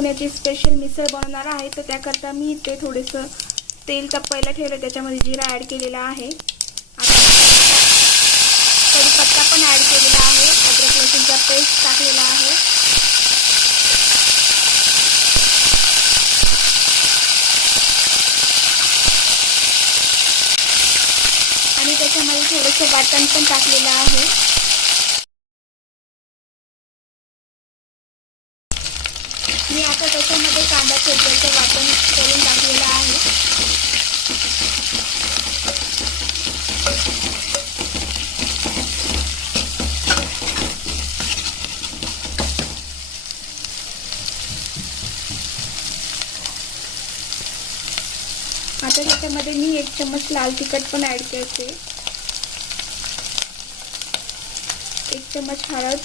पुण्याची स्पेशल मिसळ बनवणार आहे, तर त्याकरता मी इथे थोडंसं तेल तापायला ठेवलं, त्याच्यामध्ये जिरा ॲड केलेला आहे. आता कढीपत्ता पण ॲड केलेला आहे, अद्रक लसूणचा पेस्ट टाकलेला आहे. आणि त्याच्यामध्ये थोडंसं वाटण पण टाकलेलं आहे. मी आता त्याच्यामध्ये कांदा खोबऱ्याचं वाटण करून टाकलेलं आहे. आता त्याच्यामध्ये मी 1 चम्मच लाल तिखट पण ॲड करते, 1 चम्मच हळद,